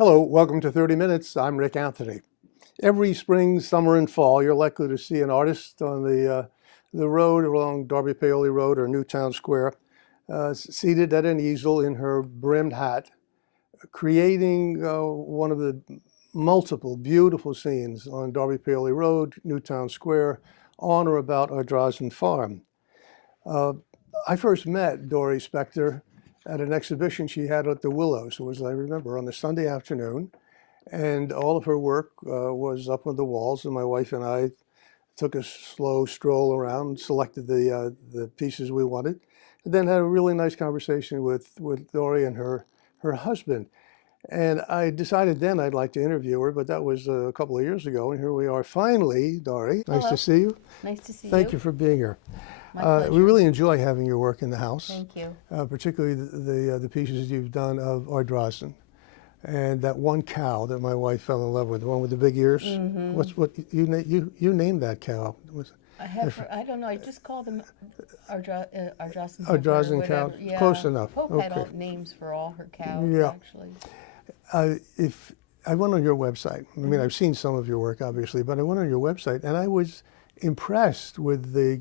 Hello, welcome to 30 Minutes. I'm Rick Anthony. Every spring, summer, and fall, you're likely to see an artist on the road along Darby Paoli Road or Newtown Square, seated at an easel in her brimmed hat, creating one of the multiple beautiful scenes on Darby Paoli Road, Newtown Square, on or about Ardrossan Farm. Uh, I first met Dori Spector at an exhibition she had at the Willows. It was, I remember, on the Sunday afternoon, and all of her work was up on the walls, and my wife and I took a slow stroll around, selected the pieces we wanted, and then had a really nice conversation with Dori and her husband. And I decided then I'd like to interview her, but that was a couple of years ago, and here we are finally. Dori, nice Hello. to see you. Nice to see you. Thank you for being here. My pleasure. We really enjoy having your work in the house. Thank you. Particularly the pieces you've done of Ardrossan, and that one cow that my wife fell in love with, the one with the big ears. Mm-hmm. What you named that cow? I don't know. I just call them Ardrossan. Ardrossan cow. Yeah. Close enough. Pope Okay. had all names for all her cows, Yeah. actually. If I went on your website, I mean, I've seen some of your work, obviously, but I went on your website and I was impressed with the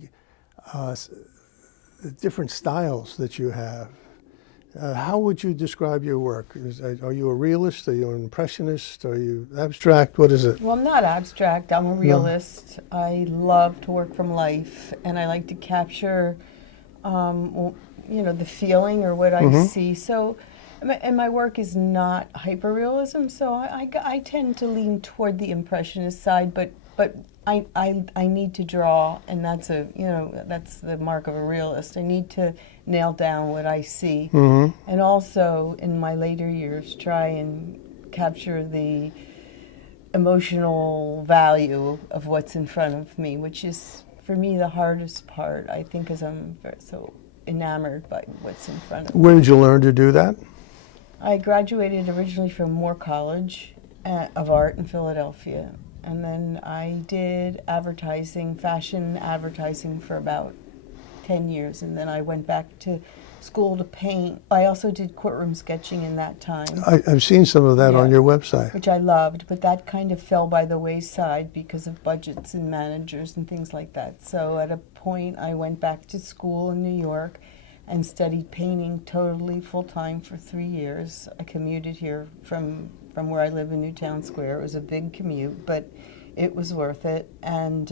different styles that you have. How would you describe your work? Are you a realist? Are you an impressionist? Are you abstract? What is it? Well, I'm not abstract. I'm a realist. No. I love to work from life, and I like to capture, the feeling or what I see. So, and my work is not hyperrealism, so I tend to lean toward the impressionist side, but I need to draw, and that's the mark of a realist. I need to nail down what I see, and also in my later years try and capture the emotional value of what's in front of me, which is for me the hardest part. I think because I'm so enamored by what's in front of me. Where did you learn to do that? I graduated originally from Moore College of Art in Philadelphia. And then I did advertising, fashion advertising for about 10 years. And then I went back to school to paint. I also did courtroom sketching in that time. I've seen some of that on your website. Which I loved, but that kind of fell by the wayside because of budgets and managers and things like that. So at a point I went back to school in New York and studied painting totally full-time for 3 years. I commuted here from where I live in Newtown Square. It was a big commute, but it was worth it. And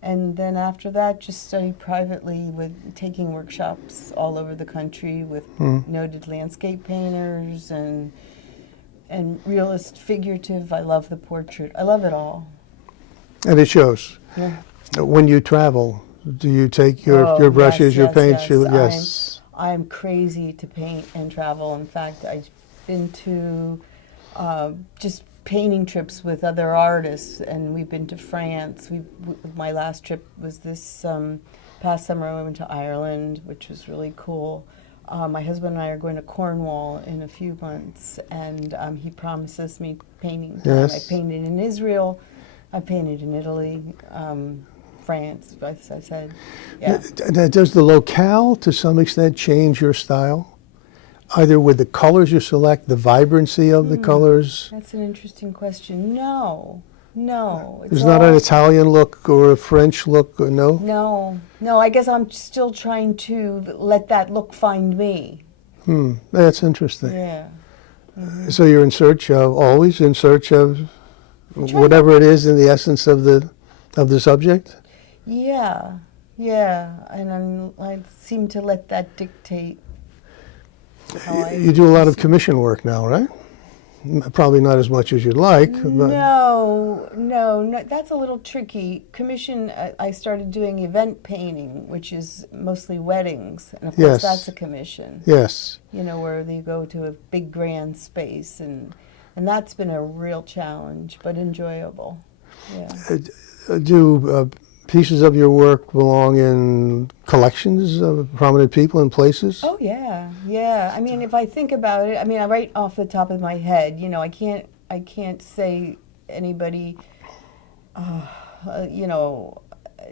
then after that, just studied privately with taking workshops all over the country with noted landscape painters and realist, figurative. I love the portrait. I love it all. And it shows. Yeah. When you travel, do you take your brushes, your paints? Yes. I'm crazy to paint and travel. In fact, I've been to just painting trips with other artists, and we've been to France. My last trip was this past summer. We went to Ireland, which was really cool. My husband and I are going to Cornwall in a few months, and he promises me painting time. Yes. I painted in Israel. I painted in Italy. France, as I said. Yeah. Now, does the locale, to some extent, change your style? Either with the colors you select, the vibrancy of the colors? That's an interesting question. No. There's not an Italian look or a French look, or no? No. I guess I'm still trying to let that look find me. That's interesting. Yeah. So you're always in search of whatever it is in the essence of the subject? Yeah, and I seem to let that dictate how You do a lot of commission work now, right? Probably not as much as you'd like. But No, that's a little tricky. Commission, I started doing event painting, which is mostly weddings, and of course that's a commission. Yes. Where you go to a big grand space, and that's been a real challenge, but enjoyable. Yeah. Do pieces of your work belong in collections of prominent people and places? Oh yeah. I mean, if I think about it, I right off the top of my head, I can't say anybody.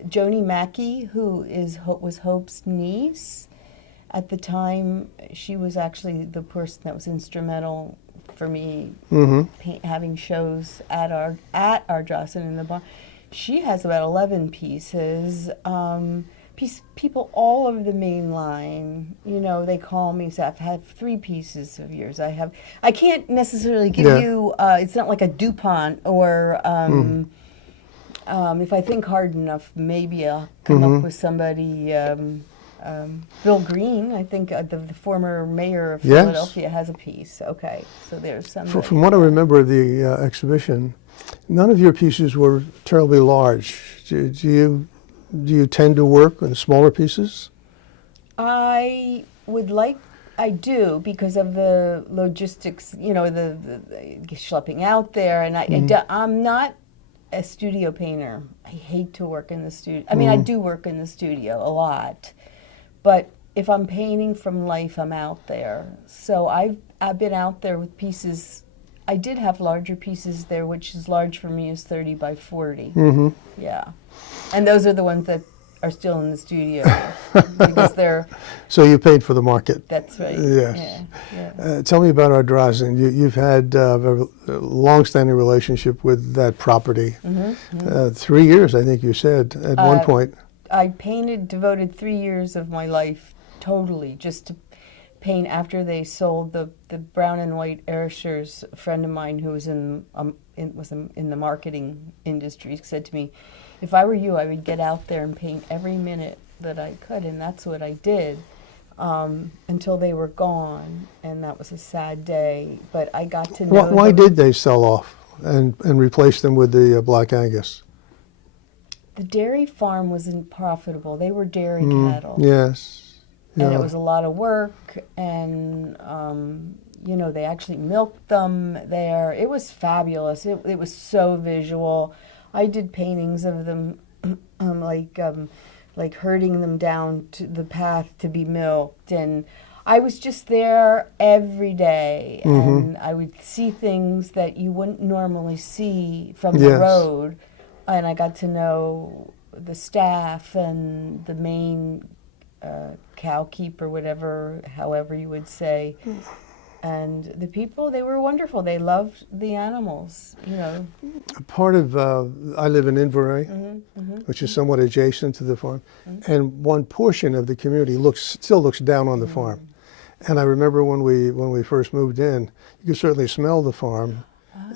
Joni Mackey, who was Hope's niece, at the time she was actually the person that was instrumental for me Mm-hmm. having shows at our Jocelyn in the Barn. She has about 11 pieces. People all over the main line, you know, they call me, say, I've had 3 pieces of yours. I can't necessarily give Yeah. you, it's not like a DuPont or, if I think hard enough, maybe I'll come up with somebody, Bill Green, I think the former mayor of Yes. Philadelphia has a piece. Okay, so there's somebody. From what I remember of the exhibition, none of your pieces were terribly large. Do you tend to work on smaller pieces? I do because of the logistics, you know, the schlepping out there, and I'm not a studio painter. I hate to work in the studio. I mean, I do work in the studio a lot, but if I'm painting from life, I'm out there. So I've been out there with pieces. I did have larger pieces there, which is large for me is 30 by 40. Mm-hmm. Yeah, and those are the ones that are still in the studio because they're. So you paint for the market. That's right. Yes. Yeah. Tell me about Ardrazen. You've had a long-standing relationship with that property. 3 years, I think you said, at one point. I devoted 3 years of my life totally just to paint after they sold the brown and white Ayrshires. A friend of mine who was in the marketing industry said to me, if I were you, I would get out there and paint every minute that I could, and that's what I did until they were gone, and that was a sad day. But I got to know. Why did they sell off and replace them with the Black Angus? The dairy farm wasn't profitable. They were dairy cattle. Yes. And it was a lot of work, and you know, they actually milked them there. It was fabulous. It was so visual. I did paintings of them, like herding them down to the path to be milked, and I was just there every day, and I would see things that you wouldn't normally see from the road, and I got to know the staff and the main cow keeper, however you would say. And the people, they were wonderful. They loved the animals, you know. Part of, I live in Inverary, which is somewhat adjacent to the farm, and one portion of the community still looks down on the farm. And I remember when we first moved in, you could certainly smell the farm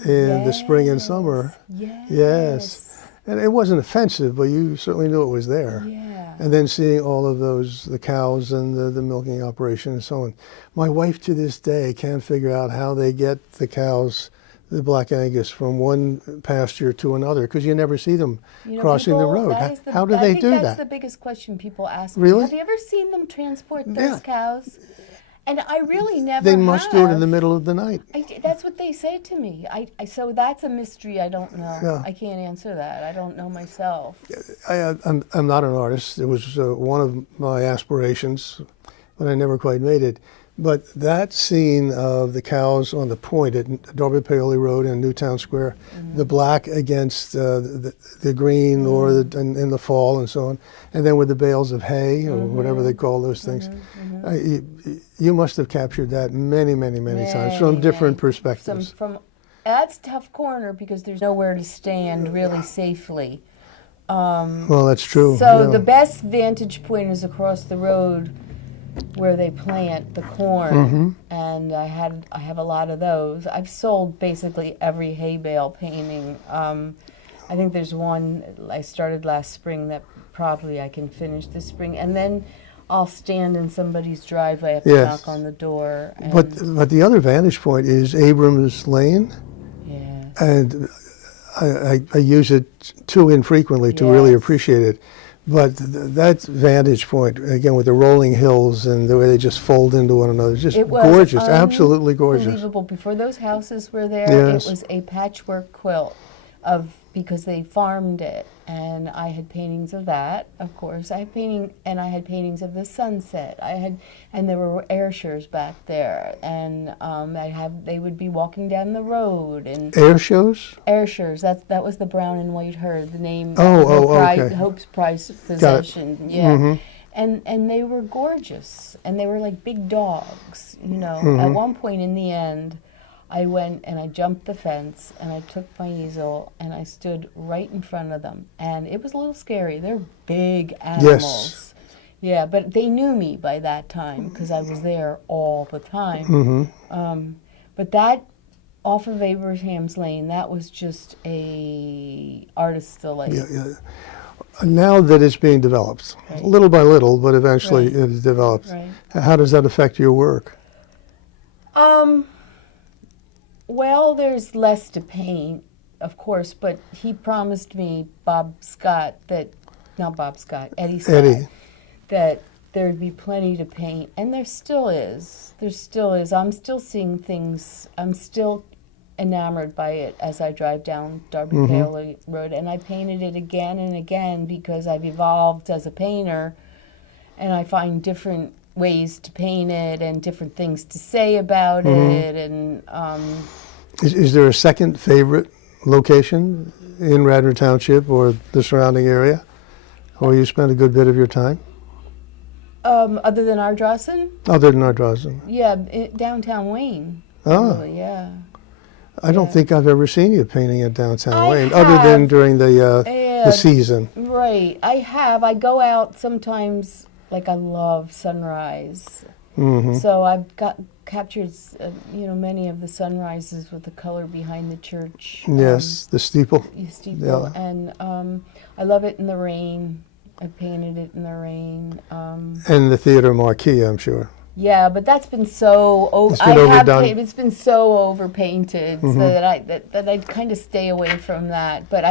in the spring and summer. Yes. And it wasn't offensive, but you certainly knew it was there. Yeah. And then seeing all of the cows and the milking operation and so on. My wife to this day can't figure out how they get the cows, the Black Angus, from one pasture to another, because you never see them crossing the road. How do they do that? That's the biggest question people ask me. Really? Have you ever seen them transport those cows? And I really never They must do it in the middle of the night. That's what they say to me. So that's a mystery I don't know. Yeah. I can't answer that. I don't know myself. I'm not an artist. It was one of my aspirations, but I never quite made it. But that scene of the cows on the point at Darby Paoli Road and Newtown Square, the black against the green or in the fall and so on, and then with the bales of hay or whatever they call those things, you must have captured that many times from different perspectives. That's a tough corner because there's nowhere to stand really safely. Well, that's true. So the best vantage point is across the road where they plant the corn, and I have a lot of those. I've sold basically every hay bale painting. I think there's one I started last spring that probably I can finish this spring, and then I'll stand in somebody's driveway. I have to knock on the door. But the other vantage point is Abrams Lane, and I use it too infrequently to really appreciate it. But that vantage point, again, with the rolling hills and the way they just fold into one another, just gorgeous, absolutely gorgeous. Unbelievable. Before those houses were there, it was a patchwork quilt because they farmed it. And I had paintings of that, of course. I had paintings of the sunset. And there were Ayrshires back there, and they would be walking down the road. And Ayrshires? Ayrshires. That was the brown and white herd. The name. Okay. Hope's Price possession. Yeah. And they were gorgeous, and they were like big dogs. You know. At one point in the end, I went and I jumped the fence and I took my easel and I stood right in front of them. And it was a little scary. They're big animals. Yeah, but they knew me by that time because I was there all the time. But that, off of Abraham's Lane, that was just a artist's delight. Yeah. Now that it's being developed, Right. little by little, but eventually Right. it is developed. Right. How does that affect your work? Well, there's less to paint, of course, but he promised me, Eddie Scott, Eddie. that there'd be plenty to paint, and there still is. There still is. I'm still seeing things. I'm still enamored by it as I drive down Darby Paoli Road, and I painted it again and again because I've evolved as a painter, and I find different ways to paint it and different things to say about it, and Is there a second favorite location in Radnor Township or the surrounding area where you spend a good bit of your time? other than Ardrossan, Other than Ardrossan? yeah, downtown Wayne. Ah, Really, yeah. I don't think I've ever seen you painting at downtown I Wayne, other than have. during the Yeah. season. Right, I have. I go out sometimes. Like I love sunrise, so I've captured, many of the sunrises with the color behind the church. Yes, the steeple. Steeple, Yeah. and I love it in the rain. I painted it in the rain. And the theater marquee, I'm sure. Yeah, but that's been so It's been overdone. It's been so overpainted so that I kind of stay away from that. But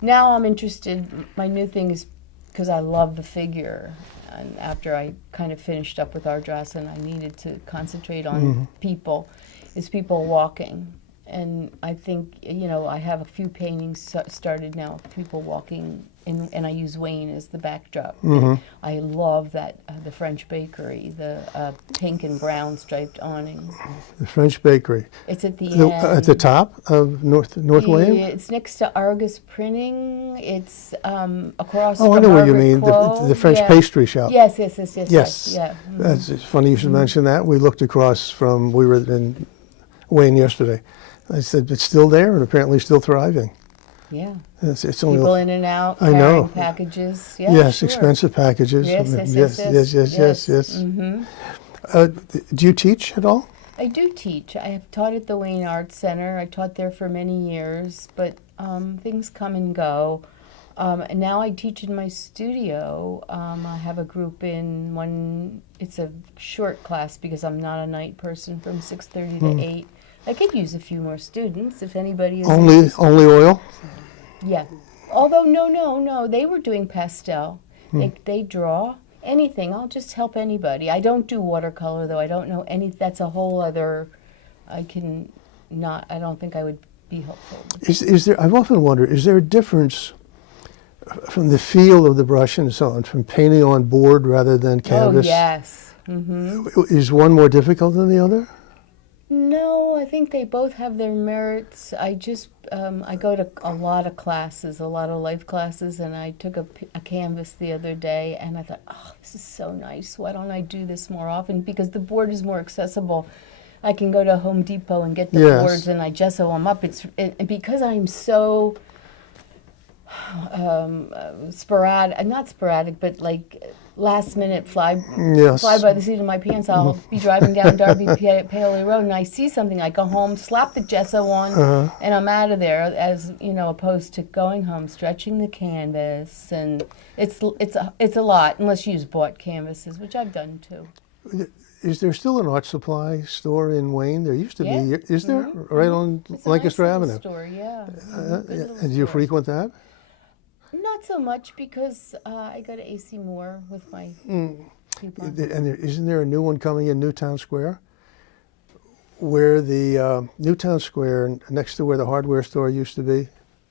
now I'm interested. My new thing is because I love the figure. And after I kind of finished up with Ardrossan, I needed to concentrate on people walking. And I think, I have a few paintings started now of people walking, and I use Wayne as the backdrop. I love that, the French bakery, the pink and brown striped awning. The French bakery. It's at the end. At the top of North Wayne? It's next to Argus Printing. It's across Oh, from I know what you Margaret mean. Quo. The French Yeah. pastry shop. Yes. Yes. Yeah. It's funny you should mention that. We looked across we were in Wayne yesterday. I said, it's still there and apparently still thriving. Yeah. It's only, People in and out, I carrying know. packages. Yeah, yes, sure. expensive packages. Yes. Do you teach at all? I do teach. I have taught at the Wayne Arts Center. I taught there for many years, but things come and go. And now I teach in my studio. I have a group in one. It's a short class because I'm not a night person from 6:30 to 8. I could use a few more students if anybody is Only oil? Yeah. Although no, they were doing pastel. They draw anything. I'll just help anybody. I don't do watercolor though. I don't know any. That's a whole other. I don't think I would be helpful. Is there? I've often wondered. Is there a difference from the feel of the brush and so on, from painting on board rather than canvas? Oh yes. Is one more difficult than the other? No, I think they both have their merits. I go to a lot of classes, a lot of life classes, and I took a canvas the other day, and I thought, oh, this is so nice. Why don't I do this more often? Because the board is more accessible. I can go to Home Depot and get the boards, and I gesso them up. Because I'm so sporadic, not sporadic, but like last minute fly by the seat of my pants. I'll be driving down Darby Paoli Road and I see something. I go home, slap the gesso on, and I'm out of there. As opposed to going home, stretching the canvas, and it's a lot. Unless you use bought canvases, which I've done too. Is there still an art supply store in Wayne? There used to be. Is there? Right on It's a Lancaster nice little Avenue. store, yeah. And do you frequent that? Not so much because I go to AC Moore with my people. And isn't there a new one coming in Newtown Square? Where the Newtown Square, next to where the hardware store used to be,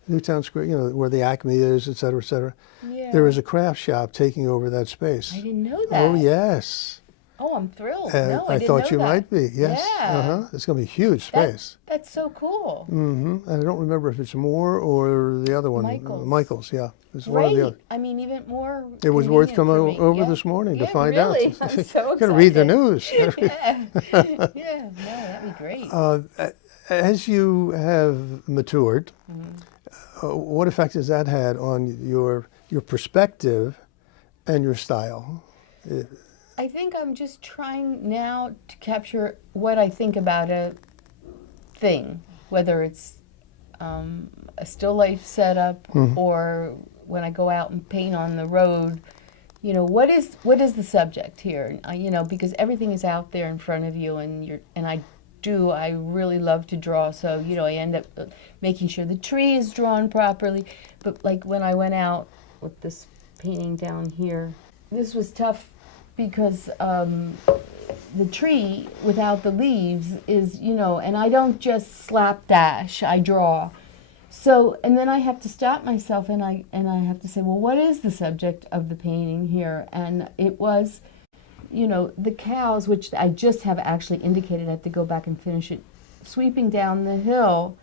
Newtown Square, where the Acme is, et cetera, Yeah. there is a craft shop taking over that space. I didn't know that. Oh, yes. Oh, I'm thrilled. And No, I I didn't thought know you that. might be. Yes. Yeah. It's going to be huge That- space. That's so cool. And I don't remember if it's Moore or the other one. Michaels. Michaels, yeah. It's one or Great. the other. I mean, even more. It was worth convenient coming for me. over Yeah. this morning to Yeah, find really? out. I'm so Gotta read the excited. news. Yeah. Yeah. No, that'd be great. As you have matured, what effect has that had on your perspective and your style? I think I'm just trying now to capture what I think about a thing, whether it's a still life setup or when I go out and paint on the road. You know, what is the subject here? You know, because everything is out there in front of you, and I really love to draw, so you know I end up making sure the tree is drawn properly. But like when I went out with this painting down here, this was tough because the tree without the leaves is, you know, and I don't just slapdash, I draw. So, and then I have to stop myself and I have to say, well, what is the subject of the painting here? And it was, you know, the cows, which I just have actually indicated, I have to go back and finish it, sweeping down the hill,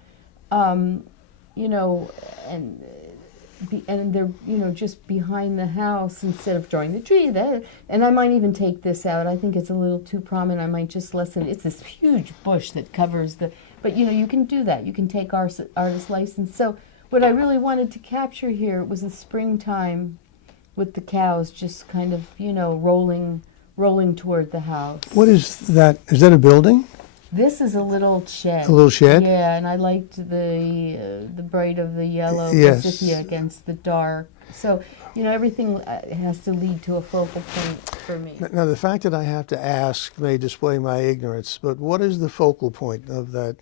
you know, and they're, you know, just behind the house instead of drawing the tree. And I might even take this out. I think it's a little too prominent. I might just lessen it. It's this huge bush that covers but you know, you can do that. You can take artist license. So what I really wanted to capture here was the springtime with the cows just kind of, you know, rolling toward the house. What is that? Is that a building? This is a little shed. A little shed? Yeah, and I liked the bright of the yellow Yes. forsythia against the dark. So, you know, everything has to lead to a focal point for me. Now, the fact that I have to ask may display my ignorance, but what is the focal point of that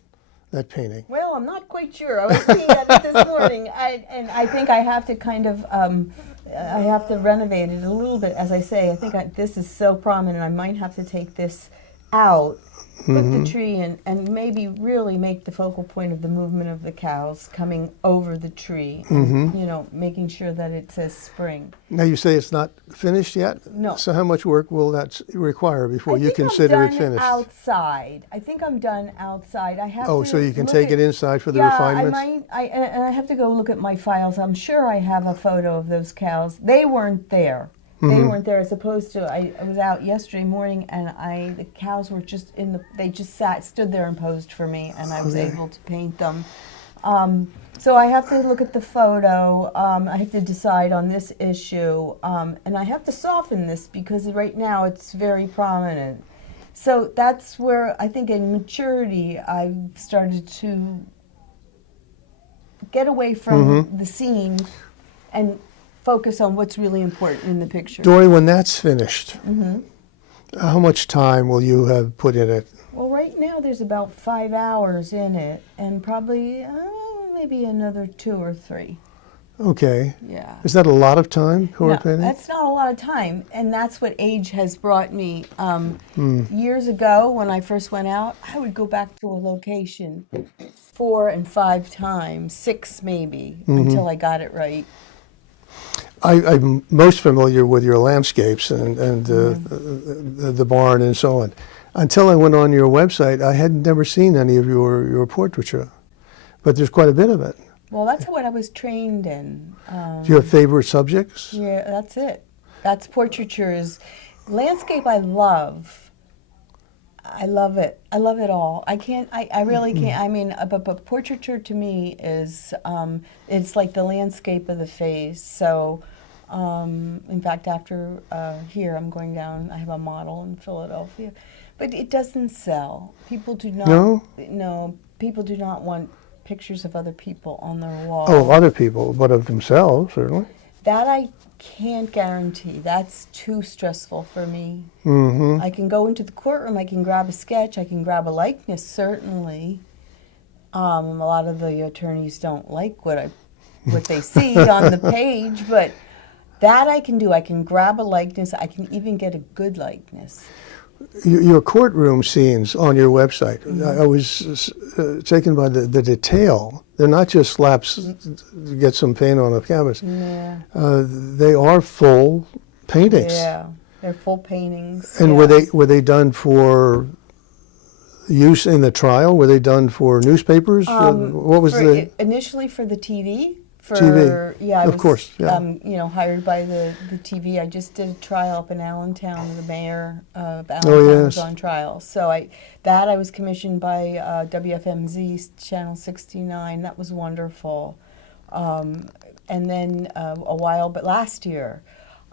painting? Well, I'm not quite sure. I was thinking at it this morning, and I think I have to kind of, I have to renovate it a little bit. As I say, I think this is so prominent, I might have to take this out, put the tree in, and maybe really make the focal point of the movement of the cows coming over the tree, and, you know, making sure that it says spring. Now, you say it's not finished yet? No. So how much work will that require before you consider it finished? Outside. I think I'm done outside. I have Oh, to so you can look take at- it inside for the yeah, refinements? and I have to go look at my files. I'm sure I have a photo of those cows. They weren't there. They weren't there as opposed to, I was out yesterday morning and the cows were just they just stood there and posed for me, and I was able to paint them. So I have to look at the photo. I have to decide on this issue, and I have to soften this because right now it's very prominent. So that's where I think in maturity I've started to get away from the scene and focus on what's really important in the picture. Dori, when that's finished, how much time will you have put in it? Well, right now there's about 5 hours in it, and probably maybe another 2 or 3. Okay. Yeah. Is that a lot of time for a No, painting? that's not a lot of time, and that's what age has brought me. Years ago, when I first went out, I would go back to a location 4 and 5 times, 6 maybe, until I got it right. I'm most familiar with your landscapes and the barn and so on. Until I went on your website, I had never seen any of your portraiture, but there's quite a bit of it. Well, that's what I was trained in. Do you have favorite subjects? Yeah, that's it. That's portraitures. Landscape I love. I love it. I love it all. I really can't. I mean, but portraiture to me is, it's like the landscape of the face. So, in fact, after here, I'm going down, I have a model in Philadelphia. But it doesn't sell. People do not. No, people do not want pictures of other people on their wall. Oh, other people, but of themselves, certainly. That I can't guarantee. That's too stressful for me. I can go into the courtroom, I can grab a sketch, I can grab a likeness, certainly. A lot of the attorneys don't like what they see on the page, but that I can do. I can grab a likeness, I can even get a good likeness. Your courtroom scenes on your website, I was taken by the detail. They're not just slaps to get some paint on a canvas. Yeah. They are full paintings. Yeah. They're full paintings. And yeah. were they done for use in the trial? Were they done for newspapers? What was Initially for the TV? TV. Yeah, I of was, course. Yeah. Hired by the TV. I just did a trial up in Allentown. The mayor of Allentown Oh, was yes. on trial. So I was commissioned by WFMZ Channel 69. That was wonderful. And then but last year,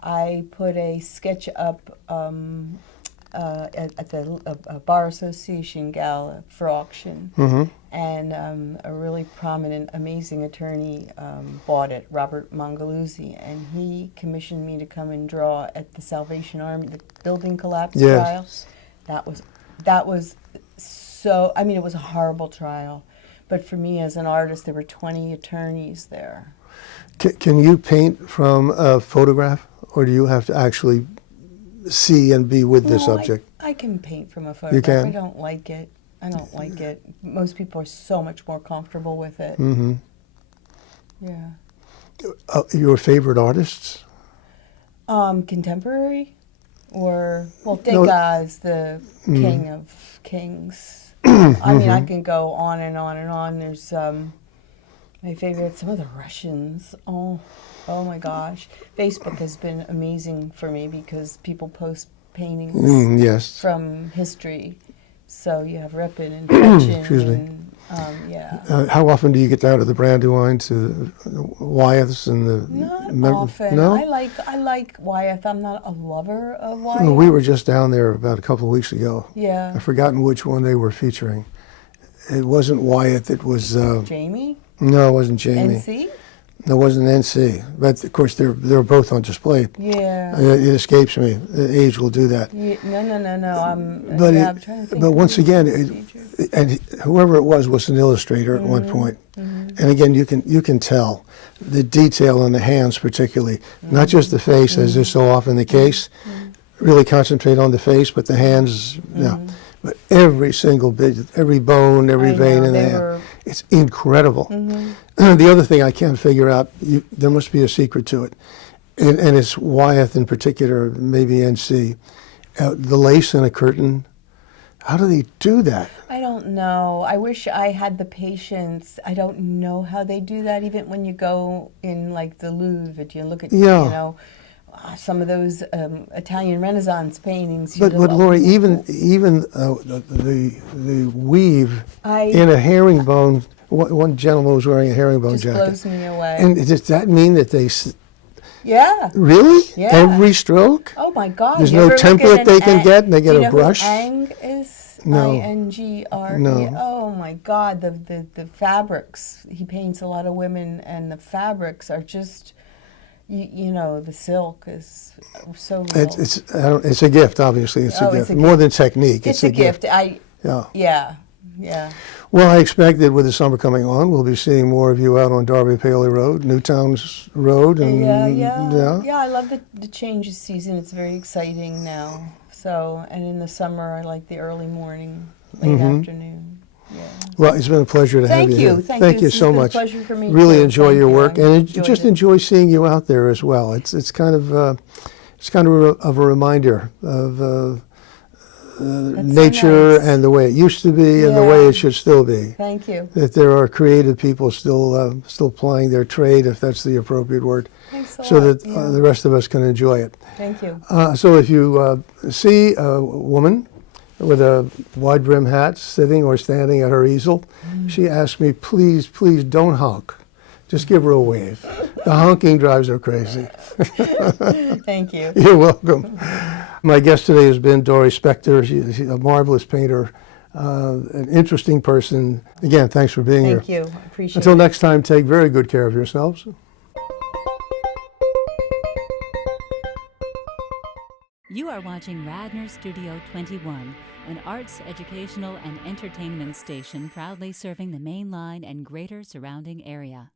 I put a sketch up at the Bar Association Gala for auction. Mm-hmm. And a really prominent, amazing attorney bought it, Robert Mongaluzzi, and he commissioned me to come and draw at the Salvation Army, the building collapse trial. That was so, I mean, it was a horrible trial, but for me as an artist, there were 20 attorneys there. Can you paint from a photograph, or do you have to actually see and be with the subject? I can paint from a photograph. You can? I don't like it. Most people are so much more comfortable with it. Mm-hmm. Yeah. Your favorite artists? Contemporary? Degas is the king of kings. I mean, I can go on and on and on. There's my favorite, some of the Russians. Oh my gosh. Facebook has been amazing for me because people post paintings Yes. from history. So you have Ripon and Fetchin. Excuse me. Yeah. How often do you get down to the Brandywine, to the Wyeths and the? Not often. No? I like Wyeth. I'm not a lover of Wyeth. Well, we were just down there about a couple of weeks ago. Yeah. I've forgotten which one they were featuring. It wasn't Wyeth. It was. Jamie? No, it wasn't Jamie. NC? No, it wasn't NC. But of course, they're both on display. Yeah. It escapes me. Age will do that. Yeah, no. I'm trying to think. But once again, and whoever it was an illustrator at one point. And again, you can tell the detail on the hands, particularly, not just the face, as is so often the case. Really concentrate on the face, but the hands, But every single bit, every bone, every vein in the hand, it's incredible. The other thing I can't figure out, there must be a secret to it, and it's Wyeth in particular, maybe NC. The lace in a curtain, how do they do that? I don't know. I wish I had the patience. I don't know how they do that. Even when you go in like the Louvre, you look at, some of those Italian Renaissance paintings. But Lori, even the weave in a herringbone. One gentleman was wearing a herringbone jacket. Blows me away. And does that mean that they? Yeah. Really? Yeah. Every stroke? Oh my God! There's no template they can get, and they get a brush. Do you know who Ang is? No. INGR. No. Oh my God! The fabrics. He paints a lot of women, and the fabrics are just. The silk is so real. It's a gift, obviously. It's a gift. More than technique. It's a gift. Yeah. Well, I expect that with the summer coming on, we'll be seeing more of you out on Darby Paoli Road, Newtowns Road. And, yeah, I love the change of season. It's very exciting now. So, and in the summer, I like the early morning, late afternoon. Yeah. Well, it's been a pleasure to have you here. Thank you so much. It's been a pleasure for me. Really too. enjoy your work, and just it. enjoy seeing you out there as well. It's kind of a reminder of nature so nice. And the way it used to be and the way it should still be. Thank you. That there are creative people still plying their trade, if that's the appropriate word, Thanks a so lot. that the rest of us can enjoy it. Thank you. So if you see a woman with a wide brim hat sitting or standing at her easel, she asks me, please don't honk. Just give her a wave. The honking drives her crazy. Thank you. You're welcome. My guest today has been Dori Spector. She's a marvelous painter, an interesting person. Again, thanks for being here. Thank you. I appreciate it. Until next time, take very good care of yourselves. You are watching Radnor Studio 21, an arts, educational, and entertainment station proudly serving the main line and greater surrounding area.